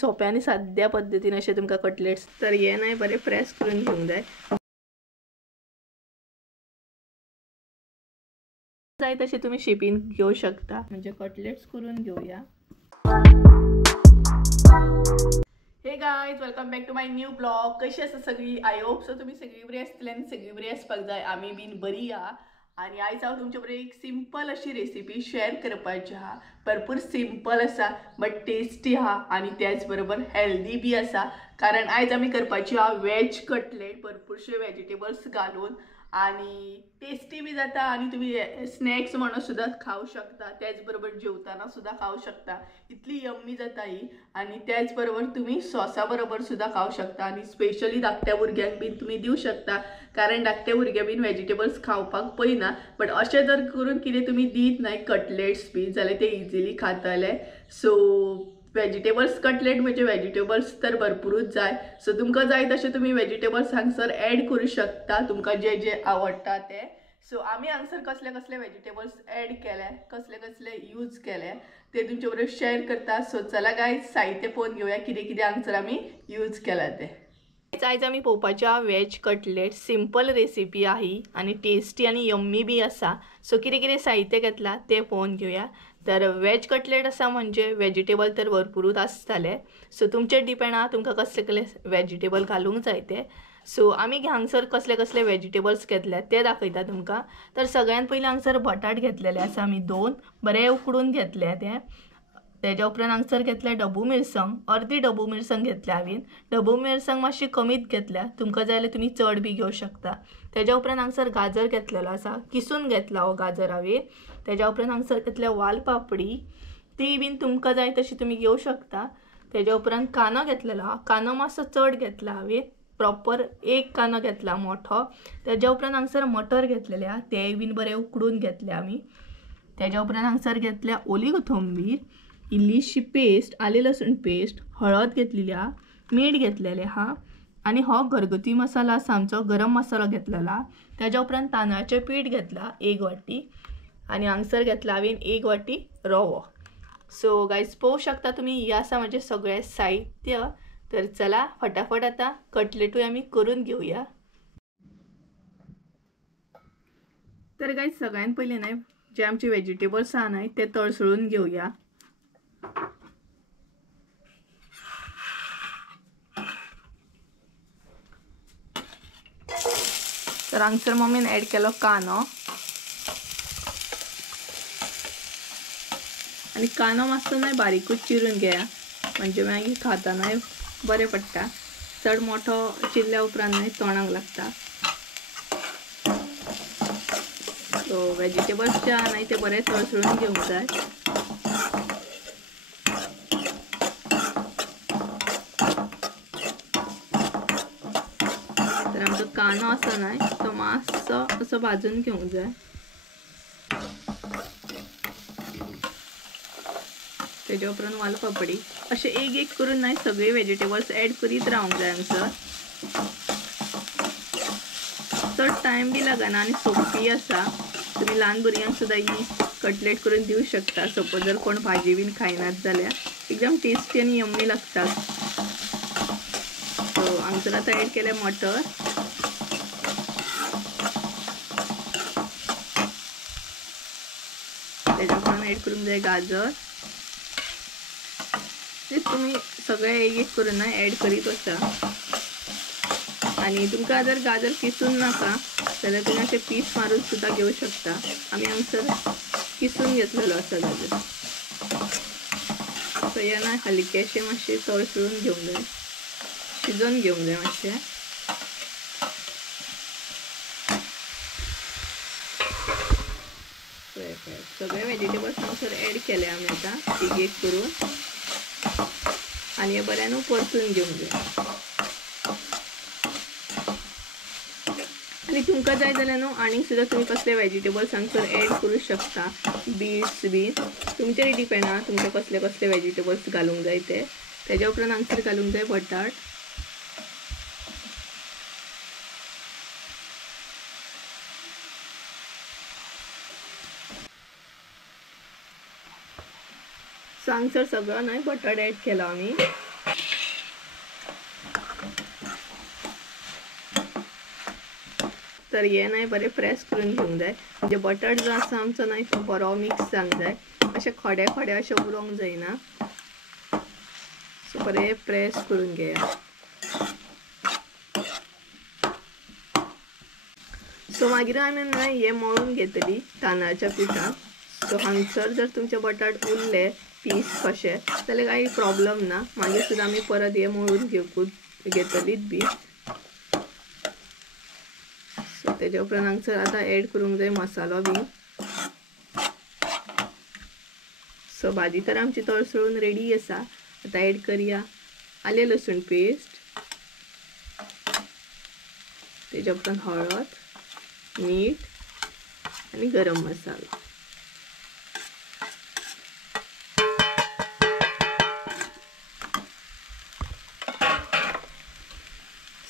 सोप्या आणि साध्या पद्धतीने असे तुमका कटलेट्स तर हे नाही बरे प्रेस करून घेऊन जाय तसे तुम्ही शेपीन घेऊ शकता. म्हणजे कटलेट्स करून घेऊया. Hey guys, welcome back to my new blog. कशी आसा सगळी? आय होप सो तुम्ही सगळी बरी असतली आणि सगळी बरी आसपाक जाय. आम्ही बीन बरी हा. आणि आयज हांव तुमचे बरोबर एक सिंपल अशी रेसिपी शेअर करपाची हा. भरपूर सिंपल आसा बट टेस्टी हा आणि त्याच बरोबर हेल्दी बी आसा. कारण आयज आम्ही करपाची हा वेज कटलेट भरपूरशे व्हेजिटेबल्स घालून आणि टेस्टी बी जाता आणि तुम्ही स्नॅक्स म्हणून सुद्धा खाऊ शकता. त्याचबरोबर जेवताना सुद्धा खाऊ शकता. इतली यम्मी जाता ही. आणि त्याचबरोबर तुम्ही सॉसा बरोबर सुद्धा खाऊ शकता. आणि स्पेशली धाकट्या भुरग्यांक बीन तुम्ही दिवू शकता. कारण धाकटे भुरगे बीन व्हेजिटेबल्स खावपाक पळयना. बट अशें जर करून कितें तुम्ही दीत न्हय कटलेट्स बी जाल्यार ते इजिली खातले. सो व्हेजिटेबल्स कटलेट म्हणजे व्हेजिटेबल्स तर भरपूरच जाय. सो तुमकां जाय तशें तुम्ही व्हेजिटेबल्स हांगसर ॲड करू शकता. तुमकां जे जे आवडटा ते. सो आम्ही हांगसर कसले कसले व्हेजिटेबल्स ॲड केले, कसले कसले यूज केले ते तुमचे बरोबर शेअर करता. सो चला गायज साहित्य पळोवन घेऊया कितें कितें हांगसर आमी यूज केला ते. आयज आमी पळोवपाच्या वेज कटलेट सिंपल रेसिपी आहे आणि टेस्टी आणि यम्मी बी आसा. सो कितें कितें साहित्य घेतला ते पळोवन घेऊया. तर वेज कटलेट आसा म्हणजे व्हेजिटेबल तर भरपूरच आसतले. सो तुमचेर डिपेंड आहा तुमकां कसले कसले व्हेजिटेबल घालूंक जाय ते. सो आमी हांगसर कसले कसले व्हेजिटेबल्स घेतले ते दाखयता तुमकां. तर सगळ्यात पयलीं हांगसर बटाट घेतलेले आसा आमी 2 बरे उकडून घेतले ते. तेज्या उपरांत हांगसर घेतले डबू मिरसांग, अर्दी डबू मिरसांग घेतल्या हांवें. डबू मिरसांग मातशी कमीत घेतल्या, तुमकां जाय जाल्यार तुमी चड बी घेवं शकता. तेज्या उपरांत हांगसर गाजर घेतलेलो आसा, किसून घेतला हो गाजर हांवें. तेज्या उपरांत हांगसर घेतले वालपापडी, ती बीन तुमकां जाय तशी तुमी घेवं शकता. तेज्या उपरांत कांदो घेतलेलो हा, कांदो मातसो चड घेतला हांवें, प्रॉपर 1 कांदो घेतला मोठो. तेज्या उपरांत हांगसर मटर घेतलेले हा, ते बीन बरे उकडून घेतले आमी. तेज्या उपरांत हांगसर घेतल्या ओली कोथंबीर, इल्लीशी पेस्ट, आले लसूण पेस्ट, हळद घेतलेली हा, मीठ घेतलेले हा आणि हो घरगुती मसाला आसा आमचो गरम मसालो घेतलेला. तेज्या उपरांत तांदळाचें पीठ घेतला 1 वाटी आणि हांगसर घेतला हांवें 1 वाटी रवो. सो गायज पळोवं शकता तुमी हे आसा म्हणजे सगळें साहित्य. तर चला फटाफट आता कटलेटूय आमी करून घेऊया. तर गायज सगळ्यात पयलीं न्हय जे आमचे व्हेजिटेबल्स आहा न्हय ते तळसळून घेऊया. तर हांगसर मम्मीन ॲड केलो कांदो आणि कांदो मातसो न्हय बारीकूच चिरून घेया म्हणजे मागीर खाताना बरें पडटा. चड मोठो चिरल्या उपरांत न्हय तोंडाक लागता. सो व्हेजिटेबल्स जे आहा न्हय ते बरे तळसळून घेवंक जाय. तर आमचो कांदो आसा न्हय तो मातसो असो भाजून घेवंक जाय. तेज्या उपरांत वालपापडी अशें एक एक करून न्हय सगळे व्हेजिटेबल्स ॲड करीत रावंक जाय हांगसर. चड टायम बी लागना आनी सोंपी आसा. तुम्ही ल्हान भुरग्यांक सुद्दां ही कटलेट करून दिवं शकता. सपोज जर कोण भाजी बीन खायनात जाल्यार एकदम टेस्टी आनी यम्मी लागतात. सो हांगसर आतां ॲड केले मटर. तेज्या उपरांत ॲड करूंक जाय गाजर. ते तुम्ही सगळे एक एक करून ना ॲड करीत वचा. आणि तुमकां जर गाजर किसून नाका जाल्यार तुम्ही असे पीस मारून सुद्धा घेऊ शकता. आम्ही हांगसर किसून घेतलेलो आसा गाजर. सो हे ना हलकेशे मातशे तळसळून घेवंक जाय, शिजोवन घेवंक जाय मातशे. सगळे व्हेजिटेबल्स हांगसर ॲड केले आमी आतां एक एक करून आणि हे बऱ्यान परतून घेवंक जाय. आणि तुमकां जाय जाल्यार न्हू आनीक सुद्दां तुमी कसले व्हेजिटेबल्स हांगसर ॲड करूं शकता. बीट्स बीन तुमचेर डिपेंड आहा तुमकां कसले कसले व्हेजिटेबल्स घालूंक जाय ते. तेज्या उपरांत हांगसर घालूंक जाय बटाट. सो हांगसर सगळो न्हय बटाट ॲड केलो आमी. हांगसर हे नाही बरें प्रेस करून घेवंक जाय म्हणजे बटाट जो आसा आमचो नाही तो बरो मिक्स जावंक जाय अशें खडे खडे अशें उरोंक जायना सो बरें प्रेस करून घेया सो मागीर आमी न्हय हे मळून घेतली तांदळाच्या पिठान सो हांगसर जर तुमचे बटाट उरले पीस कशे जाल्यार काही प्रॉब्लेम ना मागीर सुद्दां आमी परत हे मळून घेतलीत बी सो तेज्या उपरांत हांगसर आतां एड करूंक जाय मसालो बी सो भाजी तर आमची तळसळून रेडी आसा आतां एड करया आले लसूण पेस्ट तेज्या उपरांत हळद मीठ आनी गरम मसालो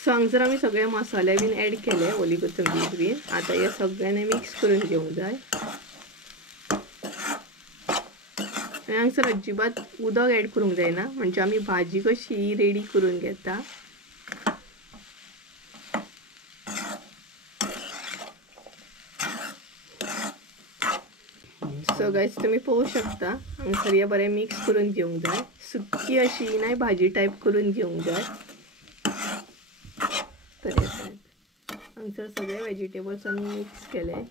सो हांगसर आमी सगळे मसाले बीन एड केले ओली कोथंबीर बीन आतां हे सगळ्यांनी मिक्स करून घेवंक जाय आनी हांगसर अजिबात उदक एड करूंक जायना म्हणजे आमी भाजी कशी रेडी करून घेता सो गायज तुम्ही पळोवू शकता हांगसर हे बरें मिक्स करून घेवंक जाय सुकी अशी नाही भाजी टायप करून घेवंक जाय तर हांगसर सगळे वेजिटेबल्स आमी मिक्स केले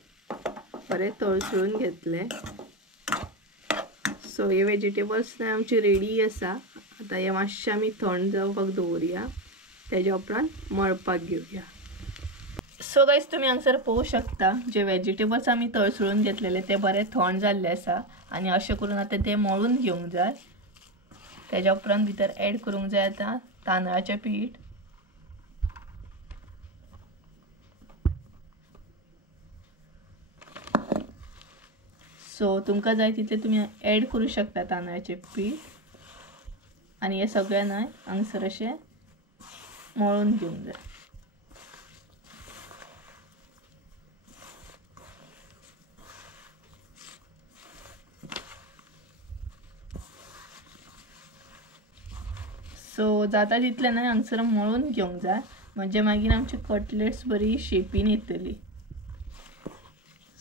बरें तळसळून घेतले सो हे वेजिटेबल्स आमचे रेडी आसा आतां हे मातशें आमी थंड जावपाक दवरया तेज्या उपरांत मळपाक घेवया सो गायज तुम्ही हांगसर पळोवू शकता जे वेजिटेबल्स आमी तळसळून घेतलेले ते बरें थंड जाल्ले आसा आनी अशें करून आतां ते मळून घेवंक जाय तेज्या उपरांत भितर एड करूंक जाय आतां तांदळाचें पीठ सो तुमकां जाय तितले तुम्ही एड करू शकता तांदळाचें पीठ आनी हे सगळें न्हय हांगसर अशें मळून घेवंक जाय सो जाता तितलें न्हय हांगसर मळून घेवंक जाय म्हणजे मागीर आमचे कटलेट्स बरी शेपीन येतली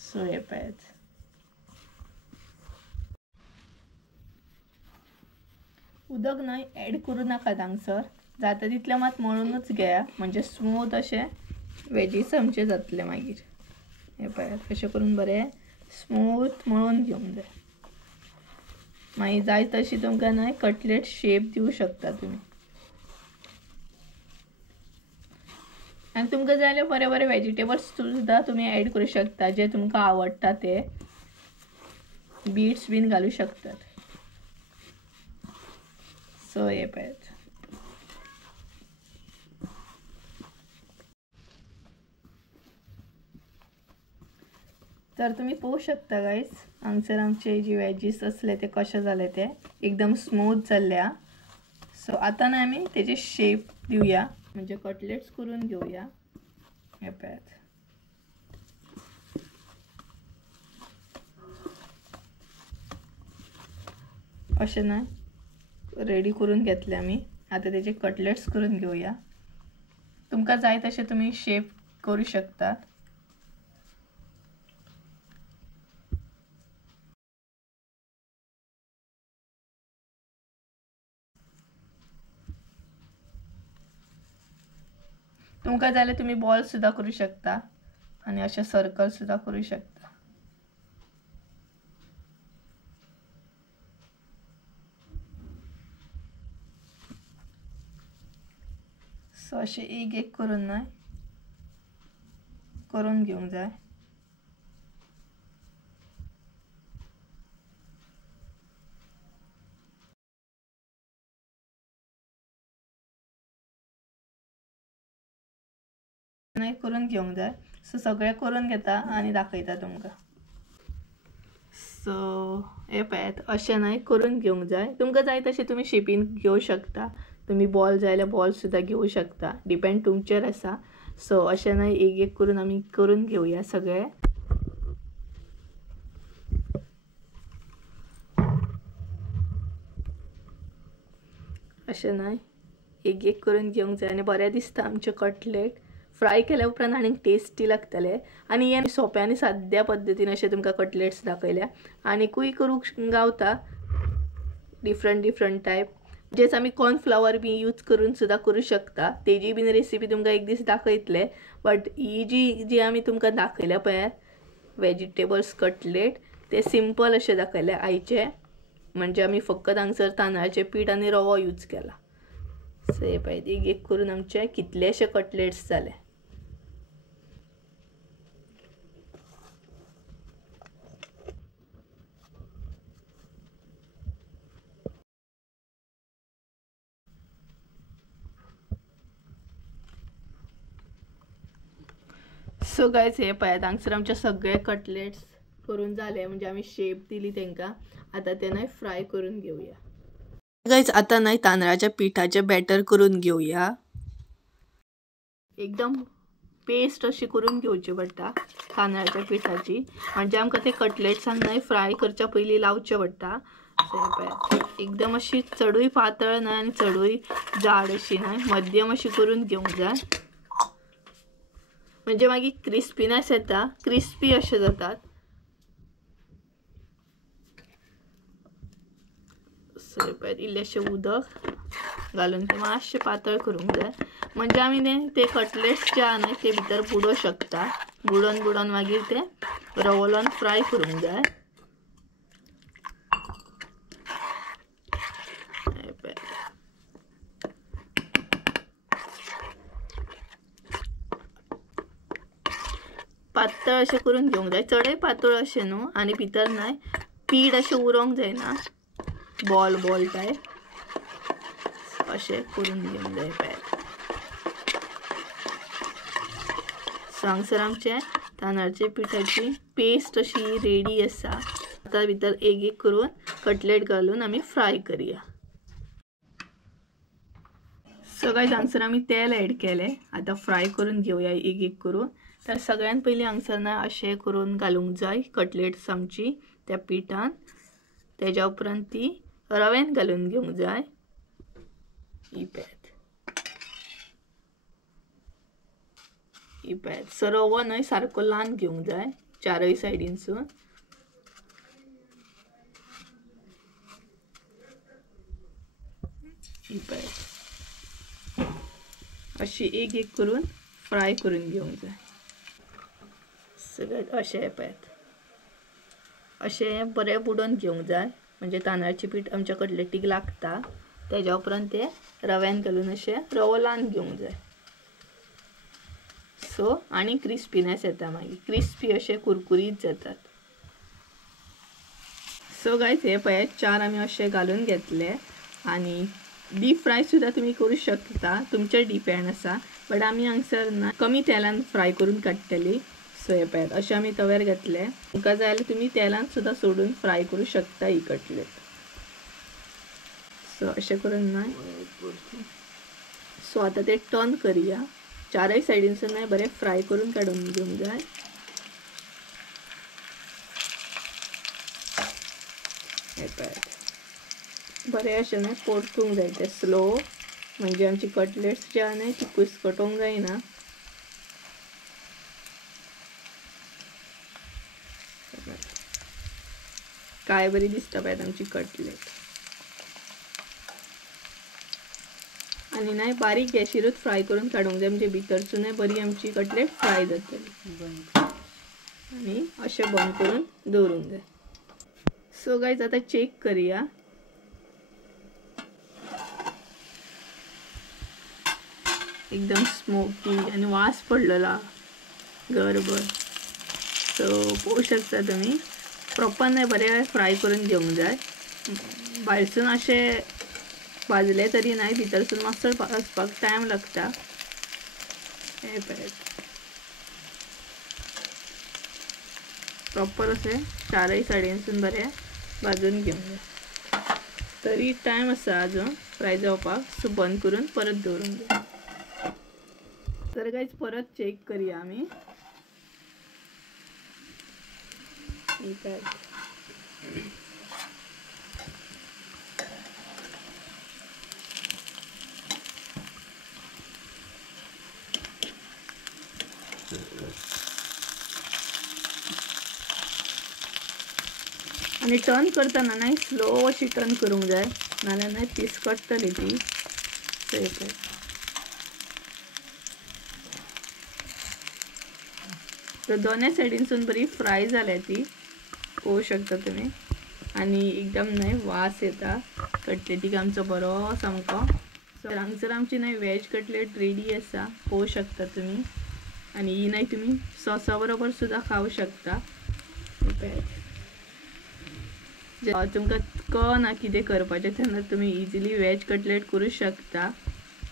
सो हे पळयात उदक न्हय एड करूं नाकात हांगसर जाता तितलें मात मळूनच घेया म्हणजे स्मूथ अशें वेजीस आमचे जातले मागीर हे पळयात कशें करून बरें स्मूथ मळून घेवंक जाय मागीर जाय तशी तुमकां न्हय कटलेट शेप दिवं शकता तुमी आनी तुमकां जाय जाल्यार बरे बरे वेजिटेबल्स सुद्दां तुमी एड करूं शकता जे तुमकां आवडटा ते बीट्स बीन घालूं शकतात सो हे पळयात तर तुम्ही पळोवू शकता गायज हांगसर आमचे जे वेजीस असले ते कशे जाले ते एकदम स्मूथ जाल्ल्या सो आतां ना आमी तेजे शेप दिवया म्हणजे कटलेट्स करून घेवया हे पळयात अशें ना रेडी करून घेतले आमी आतां तेजे कटलेट्स करून घेवया तुमकां जाय तशें तुमी शेप करू शकतात तुमकां जाय जाल्यार तुमी बॉल सुद्दां करू शकता आनी अशें सर्कल सुद्दां करू शकता सो अशें एक करून न्हय करून घेवंक जाय नाही करून घेवंक जाय सो सगळें करून घेता आनी दाखयता तुमकां सो हे पळयात अशें न्हय करून घेवंक जाय तुमकां जाय तशें तुमी शेपीन घेवं शकता तुमी बॉल जाय जाल्यार बॉल सुद्दां घेवं शकता डिपेंड तुमचेर आसा सो अशें न्हय एक करून आमी करून घेवया सगळे अशें न्हय एक करून घेवंक जाय आनी बरें दिसता आमचे कटलेट फ्राय केल्या उपरांत आनी टेस्टी लागतले आनी हे सोप्या आनी साद्या पद्दतीन अशे तुमकां कटलेट्स दाखयल्या आनीकूय करूंक गावता डिफरंट टायप जेच आमी कॉर्नफ्लावर बी यूज करून सुद्दां करूं शकता तेजी बीन रेसिपी तुमकां एक दीस दाखयतले बट ही जी आमी तुमकां दाखयल्या पळय वेजिटेबल्स कटलेट ते सिंपल अशे दाखयले आयचे म्हणजे आमी फकत हांगसर तांदळाचें पीठ आनी रवो यूज केला सो हे पळय एक करून आमचे कितलेशे कटलेट्स जाले सो गायज हे पळयात हांगसर आमचे सगळे कटलेट्स करून जाले म्हणजे आमी शेप दिली तांकां आता ते न्हय फ्राय करून घेवया गायज आता न्हय तांदळाच्या पिठाचे बॅटर करून घेवया एकदम पेस्ट अशी करून घेवची पडटा तांदळाच्या पिठाची म्हणजे आमकां ते कटलेट्सांक न्हय फ्राय करच्या पयलीं लावचे पडटा एकदम अशी चडूय पातळ न्हय आनी चडूय जाड अशी न्हय मध्यम अशी करून घेवंक जाय म्हणजे मागीर क्रिस्पीनेस येता क्रिस्पी अशे जातात सो पळय इल्लेशे उदक घालून ते मातशे पातळ करूंक जाय म्हणजे आमी ते कटलेट्स जे आहा न्हय ते भितर बुडोवंक शकता बुडोवन मागीर ते रवोलान फ्राय करूंक जाय पातळ अशें करून घेवंक जाय चडय पातळ अशें न्हू आनी भितर न्हय पीठ अशें उरोंक जायना बॉल टायप अशें करून घेवंक जाय पळय सो हांगसर आमचे तांदळाच्या पिठाची पेस्ट अशी रेडी आसा आता भितर एक करून कटलेट घालून आमी फ्राय करूया सो गायज हांगसर आमी तेल ऍड केले आता फ्राय करून घेवया एक करून तर सगळ्यात पयलीं हांगसर न्हय अशें करून घालूंक जाय कटलेट्स आमची त्या पिठान तेज्या उपरांत ती रव्यान घालून घेवंक जाय ही पळयात सो रवो न्हय सारको ल्हान घेवंक जाय चारय सायडीनसून ही पळयात अशी एक करून फ्राय करून घेवंक जाय सगळें अशें पळयात अशें बरें बुडोवन घेवंक जाय म्हणजे तांदळाचें पीठ आमच्या कटलेटीक लागता तेज्या उपरांत ते रव्यान घालून अशें रवो ल्हान घेवंक जाय सो आनी क्रिस्पीनेस येता मागीर क्रिस्पी अशें कुरकुरीत जातात सो गायज हे पळयात चार आमी अशें घालून घेतले आनी डीप फ्राय सुद्दां तुमी करूं शकता तुमचेर डिपेंड आसा बट आमी हांगसर ना कमी तेलान फ्राय करून काडटली सो हे पळयात अशें आमी तव्यार घातले तुमकां जाय जाल्यार तुमी तेलान सुद्दां सोडून फ्राय करूं शकता ही कटलेट सो अशें करून न्हय सो आतां ते टर्न करूया चारय सायडीनसून न्हय बरें फ्राय करून काडून घेवंक जाय हे पळयात बरें अशें न्हय परतूंक जाय ते स्लो म्हणजे आमची कटलेट्स जे आहा न्हय ती कुसकटोंक जायना काय बरी दिसता पळयात आमची कटलेट आनी न्हय बारीक गॅसीरूच फ्राय करून काडूंक जाय म्हणजे भितरसून न्हय बरी आमची कटलेट फ्राय जातली आनी अशें बंद करून दवरूंक जाय सो गायज आतां चेक करूया एकदम स्मोकी आनी वास पडलेला गरबर सो पळोवंक शकता तुमी प्रॉपर न्हय बरें फ्राय करून घेवंक जाय भायरसून अशें भाजले तरी न्हय भितरसून मातसो भाजपाक टायम लागता हे पळयात प्रॉपर अशें चारय सायडीनसून बरें भाजून घेवंक जाय तरी टायम आसा अजून फ्राय जावपाक सो बंद करून परत दवरूंक जाय तर गायज परत चेक करूया आमी आणि टर्न करताना नाही स्लो अशी टर्न करूंक जाय, नाल्यार नाही पिसकटतली ती. तर दोन्ही सायडीनसून बरी फ्राय जाल्या ती, पळोवंक शकता तुम्ही. आणि एकदम नाही वास येता कटलेटीक आमचो बरो सामको. सो हांगसर आमची नाही वेज कटलेट रेडी आसा, पळोवंक शकता तुम्ही. आणि ही नाही तुम्ही सॉसा बरोबर सुद्धा खाऊ शकता. तुमकां कळना कितें करपाचें तेन्ना तुम्ही इजिली वेज कटलेट करूं शकता.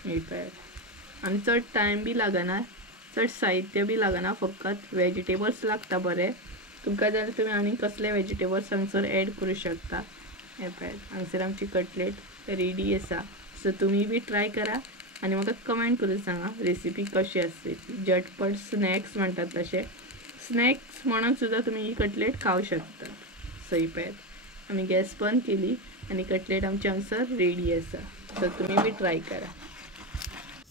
आनी चड टायम बी लागना, चड साहित्य बी लागना, फकत वेजिटेबल्स लागता बरे. तुमकां जाय तुम्ही आनी कसले वेजिटेबल्स हांगसर एड करूं शकता. हांगसर आमची कटलेट रेडी आसा. सो तुमी बी ट्राय करा आनी म्हाका कमेंट करून सांगा रेसिपी कशी आसली. झटपट स्नॅक्स म्हणटात तशें, स्नॅक्स म्हणून सुद्धा तुम्ही ही कटलेट खाऊ शकता. सो ही पळयात आमी गॅस बंद केली आणि कटलेट आमची हांगसर रेडी आसा. सो तुम्ही बी ट्राय करा.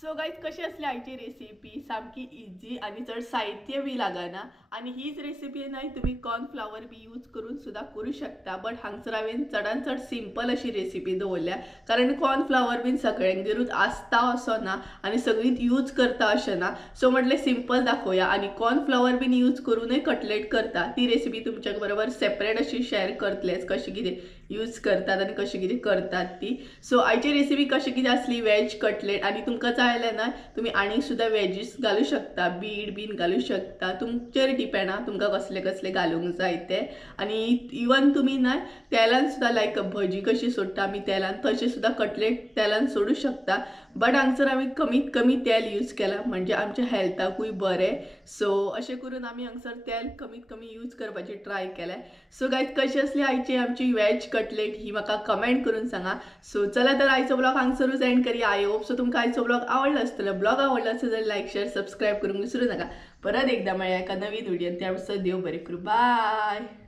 सो गाईज कशी असली आयची रेसिपी, सामकी इजी आणि चड साहित्य बी लागना. आणि हीच रेसिपी नाही तुम्ही कॉर्नफ्लावर बी यूज करून सुद्धा करू शकता. बट हांगसर हांवें चडान चड सिंपल अशी रेसिपी दवरल्या, कारण कॉर्नफ्लावर बीन सगळ्यांगेरूच आसता असो ना आणि सगळींच यूज करता अशें ना. सो म्हटलें सिंपल दाखोवया आणि कॉर्नफ्लावर बीन यूज करूनय कटलेट करता ती रेसिपी तुमच्या बरोबर सेपरेट अशी शेअर करतलेच, कशी कितें यूज करतात आणि कशी कितें करतात ती. सो आयची रेसिपी कशी कितें असली वेज कटलेट. आणि तुमकां जाय ना तुम्ही आनी सुद्धा वेजीस घालू शकता, बीट बीन घालू शकता, तुमचेर डिपेंड हा तुमकां कसले कसले घालूंक जाय ते. आणि इवन तुम्ही ना तेलान सुद्धा लायक भजी कशी सोडटा आमी तेलान, तशी सुद्धा कटलेट तेलान सोडू शकता. बट हांगसर आमी कमीत कमी तेल यूज केला म्हणजे आमच्या हेल्थाकूय बरें. सो अशें करून आमी हांगसर तेल कमीत कमी यूज करपाची ट्राय केलें. सो गायज कशी असली आयची आमची वेज कटलेट ही म्हाका कमेंट करून सांगा. सो चला तर आयचो ब्लॉग हांगसरूच एंड करूया. आय होप सो तुमकां आयचो ब्लॉग आवडला आसतलो. ब्लॉग आवडला असेल तर लाईक शेअर सबस्क्राईब करूंक विसरू नका. परत एकदा मेळया एका नवीन व्हिडिओ. त्यावेळेस देव बरें करूं. बाय.